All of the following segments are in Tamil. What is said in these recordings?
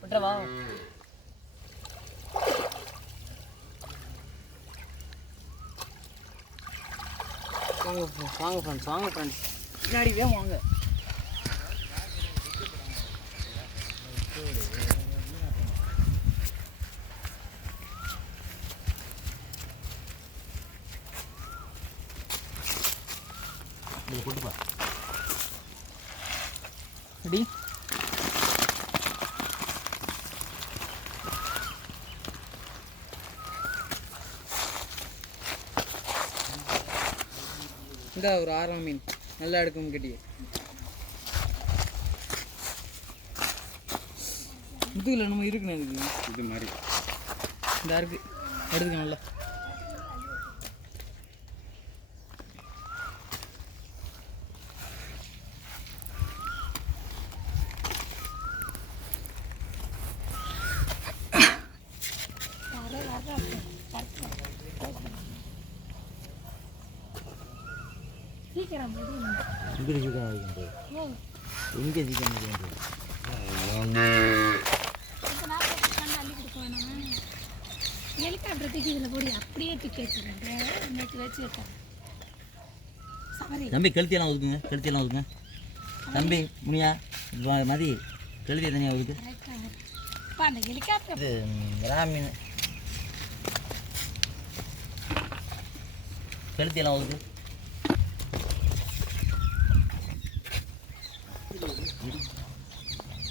விட்டுறவா? வாங்க ஃப்ரெண்ட்ஸ் பின்னாடியே வாங்க. போட்டுப்பா ரெடி? இந்த ஒரு 6 மீன் நல்லா எடுக்கும் கிட்டியே. முதுகில் நம்ம இருக்குண்ணே. இதுக்கு இது மாதிரி இந்த இருக்கு எடுத்துக்க நல்லா. எங்கே ஹெலிகாப்டர் தூக்கி இதில் போடி அப்படியே தூக்கி வச்சுருக்கேன். நேற்று வச்சு வைப்பேன். தம்பி கழுத்தியெல்லாம் ஒதுக்குங்க தம்பி முனியா மதி கழுத்திய தனியாக ஒதுக்கு. அந்த ஹெலிகாப்டர் இது கிராமீன் கழுத்தியெல்லாம் ஒதுக்கு.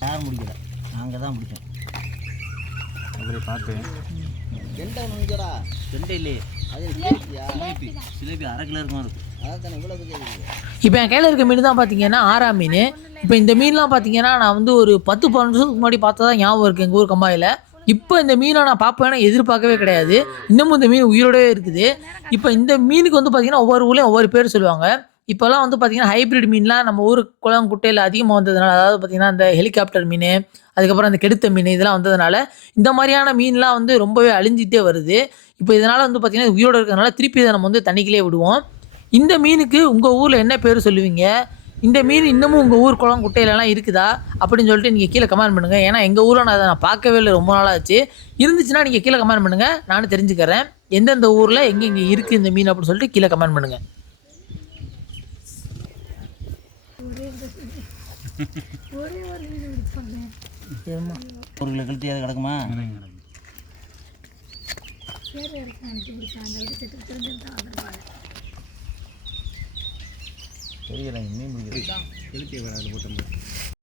யாரும் முடிக்கல, நாங்கள் தான் முடித்தோம். அப்படி பார்த்தேன். கெண்டை முடிஞ்சடா. கெண்டை இல்லையே, அது சிலேபி 1/2 கிலோ இருக்கும். அதான் இவ்வளோ. இப்போ என் கையில் இருக்க மீன் தான் பார்த்தீங்கன்னா 6ஆம் மீன். இப்போ இந்த மீன்லாம் பார்த்தீங்கன்னா நான் வந்து ஒரு 10-12 வருஷத்துக்கு முன்னாடி பார்த்தா தான் ஞாபகம் இருக்குது எங்கள் ஊர் கம்மாயில். இப்போ இந்த மீனை நான் பார்ப்பேன்னா எதிர்பார்க்கவே கிடையாது. இன்னமும் இந்த மீன் உயிரோடவே இருக்குது. இப்போ இந்த மீனுக்கு வந்து பார்த்திங்கன்னா ஒவ்வொரு ஊர்லேயும் ஒவ்வொரு பேர் சொல்லுவாங்க. இப்போல்லாம் வந்து பார்த்திங்கன்னா ஹைப்ரிட் மீன்லாம் நம்ம ஊர் குளம் குட்டையில் அதிகமாக வந்ததுனால, அதாவது பார்த்திங்கன்னா இந்த ஹெலிகாப்டர் மீன், அதுக்கப்புறம் அந்த கெடுத்த மீன் இதெல்லாம் வந்ததுனால இந்த மாதிரியான மீன்லாம் வந்து ரொம்பவே அழிஞ்சிட்டே வருது. இப்போ இதனால் வந்து பார்த்திங்கன்னா உயிரோடு இருக்கிறதுனால திருப்பி இதை நம்ம வந்து தண்ணிக்கிலே விடுவோம். இந்த மீனுக்கு உங்கள் ஊரில் என்ன பேர் சொல்லுவீங்க? இந்த மீன் இன்னமும் உங்கள் ஊர் குளம் குட்டையிலலாம் இருக்குதா அப்படின்னு சொல்லிட்டு நீங்கள் கீழே கமெண்ட் பண்ணுங்கள். ஏன்னா எங்கள் ஊரில் நான் அதை பார்க்கவே இல்லை, ரொம்ப நாளாச்சு. இருந்துச்சுன்னா நீங்கள் கீழே கமெண்ட் பண்ணுங்கள், நானும் தெரிஞ்சுக்கிறேன் எந்தெந்த ஊரில் எங்கெங்கே இருக்குது இந்த மீன் அப்படின்னு சொல்லிட்டு கீழே கமெண்ட் பண்ணுங்கள். ஒரு கிலோ கழுத்தியாவது கிடக்குமா? தெரியல, மீன் பிடிக்கிறது கழுத்திய வராது போட்டோம்.